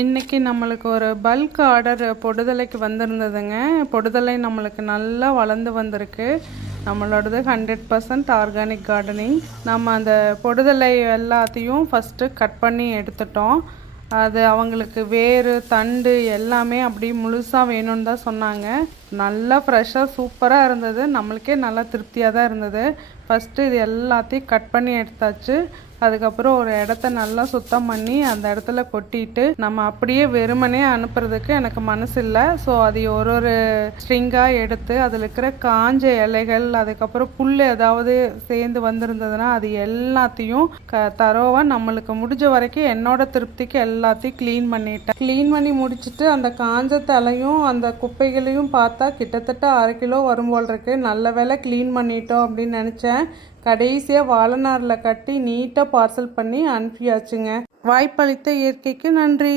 இன்னைக்கு நம்மளுக்கு ஒரு பல்க் ஆர்டர் பொடுதலைக்கு வந்திருந்ததுங்க. பொடுதலை நம்மளுக்கு நல்லா வளர்ந்து வந்திருக்கு. நம்மளோடது ஹண்ட்ரட் பர்சன்ட் ஆர்கானிக் கார்டனிங் நம்ம அந்த பொடுதலை எல்லாத்தையும் ஃபஸ்ட்டு கட் பண்ணி எடுத்துட்டோம். அது அவங்களுக்கு வேர் தண்டு எல்லாமே அப்படி முழுசாக வேணும்னு தான் சொன்னாங்க. நல்லா ஃப்ரெஷ்ஷாக சூப்பராக இருந்தது. நம்மளுக்கே நல்லா திருப்தியாக தான் இருந்தது. ஃபஸ்ட்டு இது எல்லாத்தையும் கட் பண்ணி எடுத்தாச்சு. அதுக்கப்புறம் ஒரு இடத்த நல்லா சுத்தம் பண்ணி அந்த இடத்துல கொட்டிட்டு நம்ம அப்படியே வெறுமனே அனுப்புறதுக்கு எனக்கு மனசு இல்லை. ஸோ அது ஒரு ஒரு ஸ்ட்ரிங்காக எடுத்து அதில் இருக்கிற காஞ்ச இலைகள் அதுக்கப்புறம் புல் ஏதாவது சேர்ந்து வந்திருந்ததுன்னா அது எல்லாத்தையும் க தரோவாக நம்மளுக்கு முடிஞ்ச வரைக்கும் என்னோட திருப்திக்கு எல்லாத்தையும் க்ளீன் பண்ணிட்டேன். க்ளீன் பண்ணி முடிச்சுட்டு அந்த காஞ்ச தலையும் அந்த குப்பைகளையும் பார்த்தா கிட்டத்தட்ட அரை கிலோ வரும் போல் இருக்கு. நல்ல வேலை க்ளீன் பண்ணிட்டோம் அப்படின்னு நினச்சேன். கடைசியாக வாழநாரில் கட்டி நீட்டாக பார்சல் பண்ணி அனுப்பியாச்சுங்க. வாய்ப்பளித்த இயற்கைக்கு நன்றி.